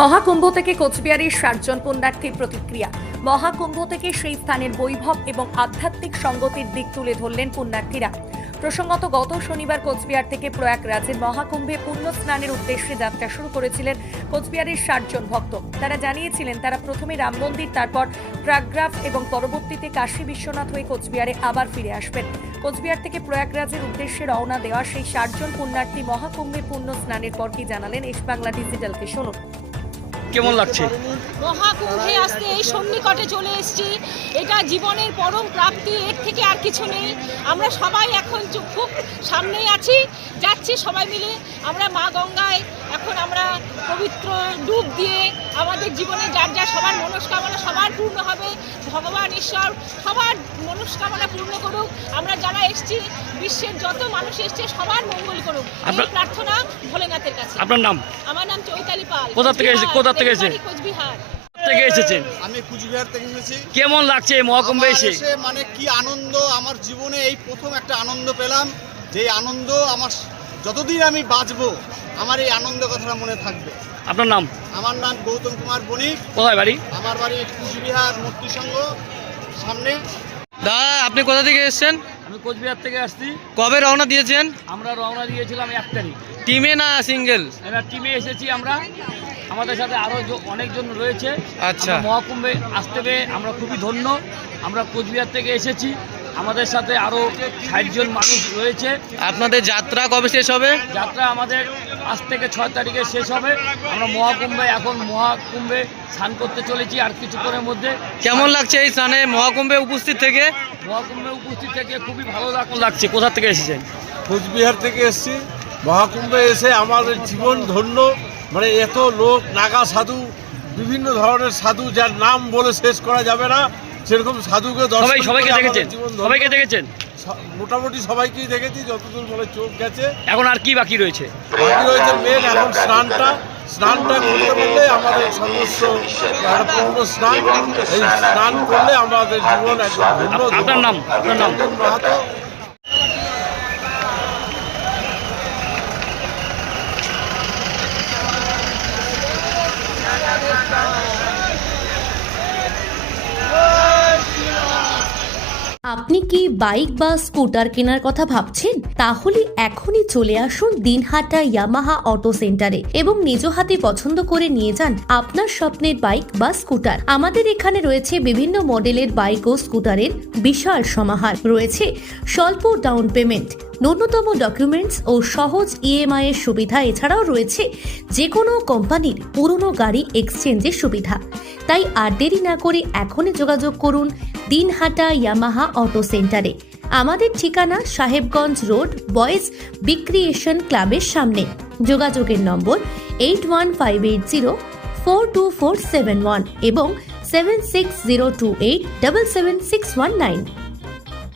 মহাকুম্ভ থেকে কোচবিহারের ৬০ জন পুণ্যার্থীর প্রতিক্রিয়া। মহাকুম্ভ থেকে সেই স্থানের বৈভব এবং আধ্যাত্মিক সঙ্গতির দিক তুলে ধরলেন পুণ্যার্থীরা। প্রসঙ্গত গত শনিবার কোচবিহার থেকে প্রয়াগরাজের মহাকুম্ভে পুণ্য স্নানের উদ্দেশ্যে যাত্রা শুরু করেছিলেন কোচবিহারের ৬০ জন ভক্ত। তারা জানিয়েছিলেন তারা প্রথমে রাম মন্দির, তারপর প্রয়াগরাজ এবং পরবর্তীতে কাশী বিশ্বনাথ হয়ে কোচবিহারে আবার ফিরে আসবেন। কোচবিহার থেকে প্রয়াগরাজের উদ্দেশ্যে রওনা দেওয়া সেই ৬০ জন পুণ্যার্থী মহাকুম্ভে পুণ্য স্নানের পর কি জানালেন এস বাংলা ডিজিটালকে শুনুন। কেমন লাগছে? মহাকুম্ভে আসতে এই সন্নিকটে চলে এসেছি, এটা জীবনের পরম প্রাপ্তি, এর থেকে আর কিছু নেই। আমরা সবাই এখন খুব সামনেই আছি, যাচ্ছি সবাই মিলে। আমরা মা গঙ্গায় এখন আমরা পবিত্র ডুব দিয়ে আমাদের জীবনে যার যা সবার মনস্কামনা সবার পূর্ণ হবে। ভগবান ঈশ্বর সবার মনস্কামনা পূর্ণ করুক। আমরা যারা এসেছি, বিশ্বের যত মানুষ এসছে সবার মঙ্গল করুক, এই প্রার্থনা ভোলেনাথের কাছে। আপনার নাম? আমার নাম চৈতালি পাল। কোথা থেকে কোচবিহার থেকে এসেছেন? আমি কুচবিহার থেকে এসেছি। কেমন লাগছে এই মহাকুম্ভে এসে? মানে কি আনন্দ! আমার জীবনে এই প্রথম একটা আনন্দ পেলাম, যে আনন্দ আমার যতদিন আমি বাঁচবো আমার এই আনন্দ কথাটা মনে থাকবে। আপনার নাম? আমার নাম গৌতম কুমার বণিক। কোথায় বাড়ি? আমার বাড়ি কুচবিহার মূর্তি সংঘ সামনে। দাদা, আপনি কোথা থেকে এসেছেন? আমি কোচবিহার থেকে আসছি। কবে রওনা দিয়েছেন? আমরা রওনা দিয়েছিলাম 1 তারিখ। টিমে না সিঙ্গেল? এবার টিমে এসেছি আমরা, আমাদের সাথে আরো অনেকজন রয়েছে। আচ্ছা, মহাকুম্ভে আসতে পেরে আমরা খুবই ধন্য। আমরা কোচবিহার থেকে এসেছি, আমাদের সাথে আরো ৬০ জন মানুষ রয়েছে। আপনাদের যাত্রা কবে শেষ হবে? যাত্রা আমাদের আজ থেকে 6 তারিখে শেষ হবে। আমরা মহাকুম্ভে স্নান করতে চলেছি আর কিছুক্ষণের মধ্যে। কেমন লাগছে এই স্নানে মহাকুম্ভে উপস্থিত থেকে? মহাকুম্ভে উপস্থিত থেকে খুবই ভালো লাগছে। কোথা থেকে এসেছেন? কোচবিহার থেকে এসেছি। মহাকুম্ভে এসে আমাদের জীবন ধন্য। মানে এত লোক, নাগা সাধু, বিভিন্ন ধরনের সাধু যার নাম বলে শেষ করা যাবে না, সেরকম সাধুকে সবাইকে দেখেছেন? মোটামুটি সবাইকেই দেখেছি, যতদূর বলে চোখ গেছে। এখন আর কি বাকি রয়েছে? মেন এখন স্নানটা করতে পারলে আমাদের সর্বস্ব পূর্ণ স্নান। এই স্নান করলে আমাদের জীবন একদম ধন্য। আপনার নাম? মাহাতো। আপনি কি বাইক বা স্কুটার কেনার কথা ভাবছেন? তাহলে এখনই চলে আসুন দিনহাটা ইয়ামাহা অটো সেন্টারে এবং নিজ হাতে পছন্দ করে নিয়ে যান আপনার স্বপ্নের বাইক বা স্কুটার। আমাদের এখানে রয়েছে বিভিন্ন মডেলের বাইক ও স্কুটারের বিশাল সমাহার। রয়েছে স্বল্প ডাউন পেমেন্ট, ন্যূনতম ডকুমেন্টস ও সহজ ইএমআই এর সুবিধা। এছাড়াও রয়েছে যে কোনো কোম্পানির পুরনো গাড়ি এক্সচেঞ্জের সুবিধা। তাই আর দেরি না করে এখনই যোগাযোগ করুন দিনহাটা ইয়ামাহা অটো সেন্টারে। আমাদের ঠিকানা সাহেবগঞ্জ রোড, বয়েজ বিক্রিয়েশন ক্লাবের সামনে। যোগাযোগের নম্বর 8158042471 এবং 7602877619।